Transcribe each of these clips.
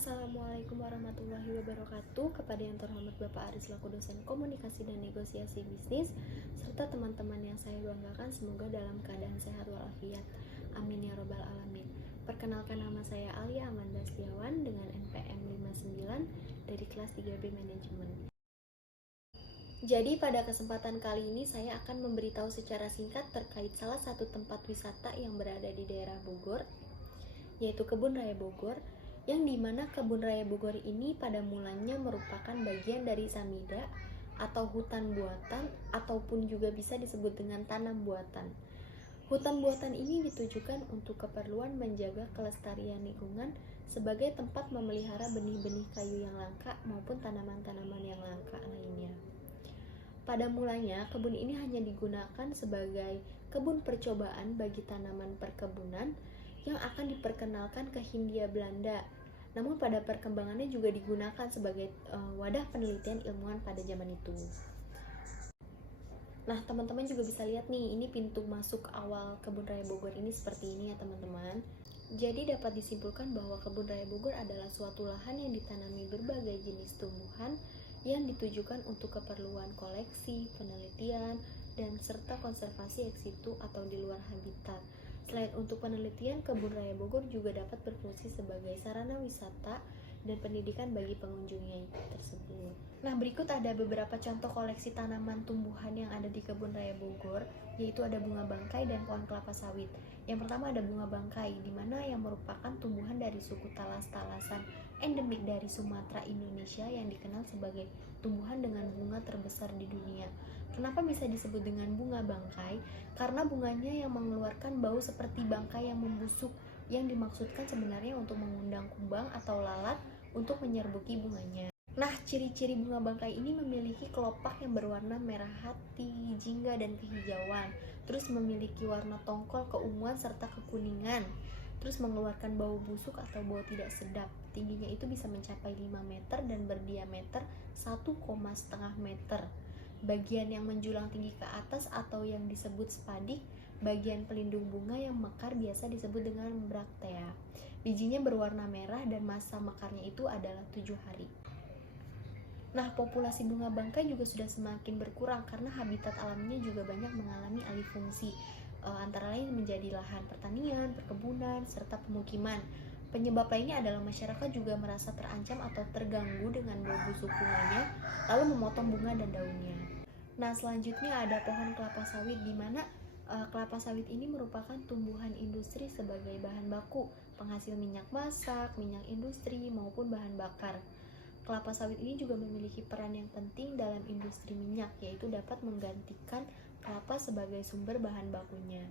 Assalamualaikum warahmatullahi wabarakatuh. Kepada yang terhormat Bapak Aris selaku dosen komunikasi dan negosiasi bisnis, serta teman-teman yang saya banggakan, semoga dalam keadaan sehat walafiat. Amin ya robbal alamin. Perkenalkan, nama saya Alia Amanda Setiawan dengan NPM 59 dari kelas 3B Manajemen. Jadi pada kesempatan kali ini saya akan memberitahu secara singkat terkait salah satu tempat wisata yang berada di daerah Bogor, yaitu Kebun Raya Bogor, yang dimana Kebun Raya Bogor ini pada mulanya merupakan bagian dari Samida atau hutan buatan, ataupun juga bisa disebut dengan tanam buatan. Hutan buatan ini ditujukan untuk keperluan menjaga kelestarian lingkungan sebagai tempat memelihara benih-benih kayu yang langka maupun tanaman-tanaman yang langka lainnya. Pada mulanya, kebun ini hanya digunakan sebagai kebun percobaan bagi tanaman perkebunan yang akan diperkenalkan ke Hindia Belanda. Namun pada perkembangannya juga digunakan sebagai wadah penelitian ilmuwan pada zaman itu. Nah, teman-teman juga bisa lihat nih, ini pintu masuk awal Kebun Raya Bogor ini seperti ini ya teman-teman. Jadi dapat disimpulkan bahwa Kebun Raya Bogor adalah suatu lahan yang ditanami berbagai jenis tumbuhan yang ditujukan untuk keperluan koleksi, penelitian, dan serta konservasi ex situ atau di luar habitat. Selain untuk penelitian, Kebun Raya Bogor juga dapat berfungsi sebagai sarana wisata dan pendidikan bagi pengunjungnya tersebut. Nah, berikut ada beberapa contoh koleksi tanaman tumbuhan yang ada di Kebun Raya Bogor, yaitu ada bunga bangkai dan pohon kelapa sawit. Yang pertama ada bunga bangkai, di mana yang merupakan tumbuhan dari suku talas-talasan endemik dari Sumatera, Indonesia, yang dikenal sebagai tumbuhan dengan bunga terbesar di dunia. Kenapa bisa disebut dengan bunga bangkai? Karena bunganya yang mengeluarkan bau seperti bangkai yang membusuk, yang dimaksudkan sebenarnya untuk mengundang kumbang atau lalat untuk menyerbuki bunganya. Nah, ciri-ciri bunga bangkai ini memiliki kelopak yang berwarna merah hati, jingga, dan kehijauan. Terus memiliki warna tongkol, keunguan, serta kekuningan. Terus mengeluarkan bau busuk atau bau tidak sedap. Tingginya itu bisa mencapai 5 meter dan berdiameter 1,5 meter. Bagian yang menjulang tinggi ke atas atau yang disebut spadik, bagian pelindung bunga yang mekar biasa disebut dengan braktea. Bijinya berwarna merah dan masa mekarnya itu adalah 7 hari. Nah, populasi bunga bangkai juga sudah semakin berkurang karena habitat alamnya juga banyak mengalami alih fungsi, antara lain menjadi lahan pertanian, perkebunan, serta pemukiman. Penyebab lainnya adalah masyarakat juga merasa terancam atau terganggu dengan bau busuk bunganya, lalu memotong bunga dan daunnya. Nah, selanjutnya ada pohon kelapa sawit, di mana kelapa sawit ini merupakan tumbuhan industri sebagai bahan baku, penghasil minyak masak, minyak industri, maupun bahan bakar. Kelapa sawit ini juga memiliki peran yang penting dalam industri minyak, yaitu dapat menggantikan kelapa sebagai sumber bahan bakunya.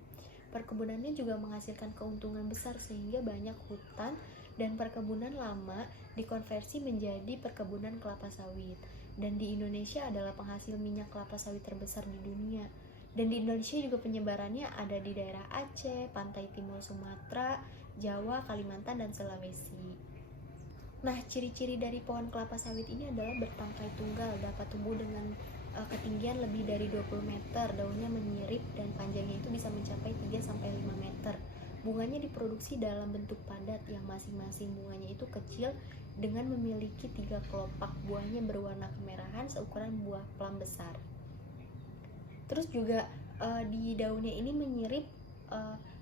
Perkebunannya juga menghasilkan keuntungan besar sehingga banyak hutan dan perkebunan lama dikonversi menjadi perkebunan kelapa sawit. Dan di Indonesia adalah penghasil minyak kelapa sawit terbesar di dunia. Dan di Indonesia juga penyebarannya ada di daerah Aceh, pantai timur Sumatera, Jawa, Kalimantan, dan Sulawesi. Nah, ciri-ciri dari pohon kelapa sawit ini adalah bertangkai tunggal, dapat tumbuh dengan ketinggian lebih dari 20 meter, daunnya menyirip dan panjangnya itu bisa mencapai 3-5 meter. Bunganya diproduksi dalam bentuk padat yang masing-masing bunganya itu kecil dengan memiliki 3 kelopak. Buahnya berwarna kemerahan seukuran buah plum besar. Terus juga di daunnya ini menyirip,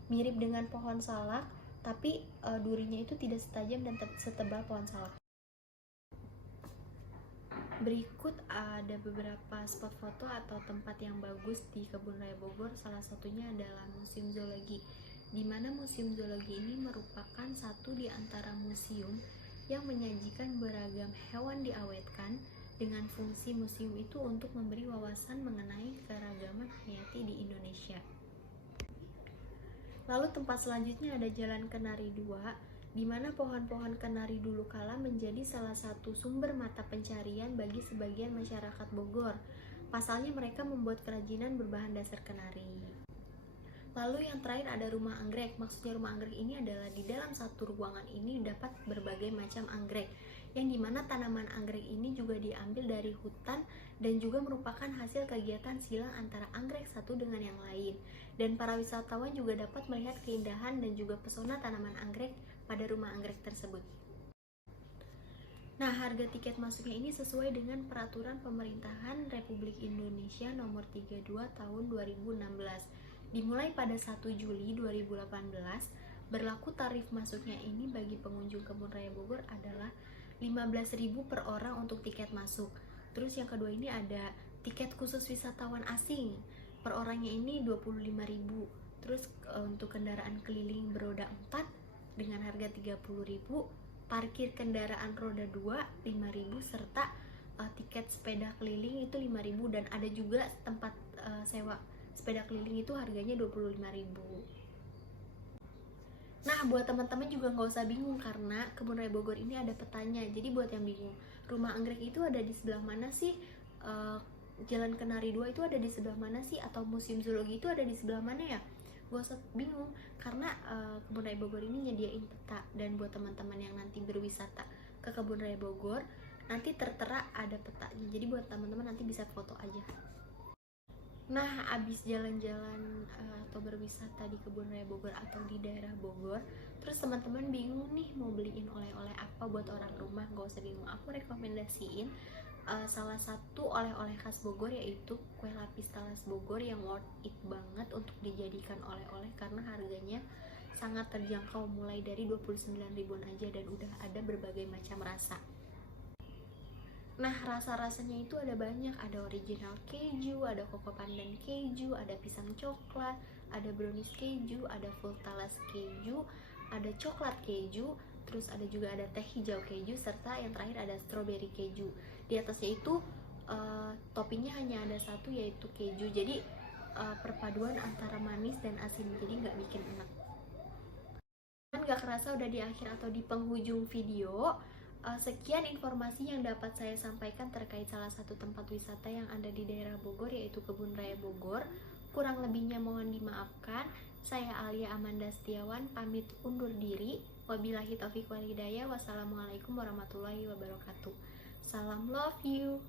mirip dengan pohon salak, tapi durinya itu tidak setajam dan setebal pohon salak. Berikut ada beberapa spot foto atau tempat yang bagus di Kebun Raya Bogor. Salah satunya adalah Museum Zoologi, di mana Museum Zoologi ini merupakan satu di antara museum yang menyajikan beragam hewan diawetkan, dengan fungsi museum itu untuk memberi wawasan mengenai keragaman hayati di Indonesia. Lalu tempat selanjutnya ada Jalan Kenari 2, di mana pohon-pohon kenari dulu kala menjadi salah satu sumber mata pencarian bagi sebagian masyarakat Bogor. Pasalnya mereka membuat kerajinan berbahan dasar kenari. Lalu yang terakhir ada rumah anggrek. Maksudnya rumah anggrek ini adalah di dalam satu ruangan ini dapat berbagai macam anggrek, yang dimana tanaman anggrek ini juga diambil dari hutan dan juga merupakan hasil kegiatan silang antara anggrek satu dengan yang lain. Dan para wisatawan juga dapat melihat keindahan dan juga pesona tanaman anggrek pada rumah anggrek tersebut. Nah, harga tiket masuknya ini sesuai dengan Peraturan Pemerintahan Republik Indonesia Nomor 32 Tahun 2016. Dimulai pada 1 Juli 2018, berlaku tarif masuknya ini bagi pengunjung Kebun Raya Bogor adalah 15.000 per orang untuk tiket masuk. Terus yang kedua ini ada tiket khusus wisatawan asing. Per orangnya ini 25.000. Terus untuk kendaraan keliling beroda 4 dengan harga 30.000, parkir kendaraan roda 2 5.000, serta tiket sepeda keliling itu 5.000, dan ada juga tempat sewa sepeda keliling itu harganya 25.000. Nah, buat teman-teman juga nggak usah bingung karena Kebun Raya Bogor ini ada petanya. Jadi buat yang bingung, Rumah Anggrek itu ada di sebelah mana sih? Jalan Kenari 2 itu ada di sebelah mana sih? Atau Museum Zoologi itu ada di sebelah mana ya? Gak usah bingung karena Kebun Raya Bogor ini nyediain peta, dan buat teman-teman yang nanti berwisata ke Kebun Raya Bogor nanti tertera ada petanya, jadi buat teman-teman nanti bisa foto aja. Nah, abis jalan-jalan atau berwisata di Kebun Raya Bogor atau di daerah Bogor, terus teman-teman bingung nih mau beliin oleh-oleh apa buat orang rumah, gak usah bingung, aku rekomendasiin salah satu oleh-oleh khas Bogor, yaitu kue lapis talas Bogor yang worth it banget untuk dijadikan oleh-oleh karena harganya sangat terjangkau, mulai dari 29 ribuan aja, dan udah ada berbagai macam rasa. Nah, rasa-rasanya itu ada banyak, ada original keju, ada koko pandan keju, ada pisang coklat, ada brownies keju, ada full talas keju, ada coklat keju, terus ada teh hijau keju, serta yang terakhir ada strawberry keju. Di atasnya itu toppingnya hanya ada satu, yaitu keju. Jadi perpaduan antara manis dan asin, jadi nggak bikin enak. Dan nggak kerasa udah di akhir atau di penghujung video. Sekian informasi yang dapat saya sampaikan terkait salah satu tempat wisata yang ada di daerah Bogor, yaitu Kebun Raya Bogor. Kurang lebihnya mohon dimaafkan. Saya Alia Amanda Setiawan pamit undur diri. Wabillahi taufiq wal hidayah. Wassalamualaikum warahmatullahi wabarakatuh. Salam, love you.